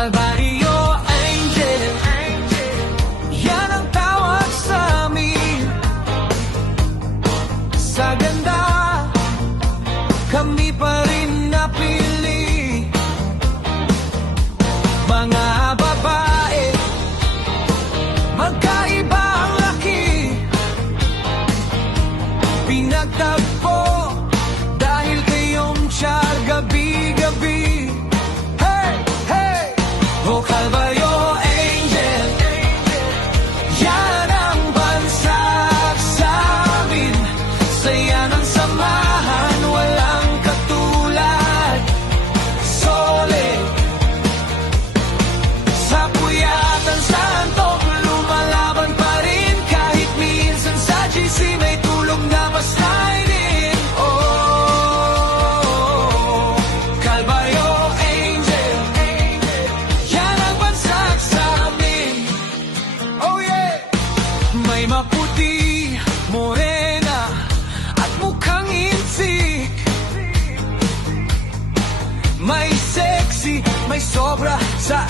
Calvario Angel, yan ang tawag sa amin. Sa ganda, kami pa rin napili. Mga babae, magkaiba ang laki. Pinagtagpo dahil kayong tiyar gabi-gabi. Hey, hey! O Calvario Angel, yan ang bansag sa amin. Saya ng samahan, walang katulad. Solid sa puyatan sa antok, lumalaban pa rin. Kahit minsan sa GC may tulog na masliding. Oh, Calvario Angel, yan ang bansag sa amin. Oh yeah! May maputi, morena, at mukhang insik. May sexy, may sobra sa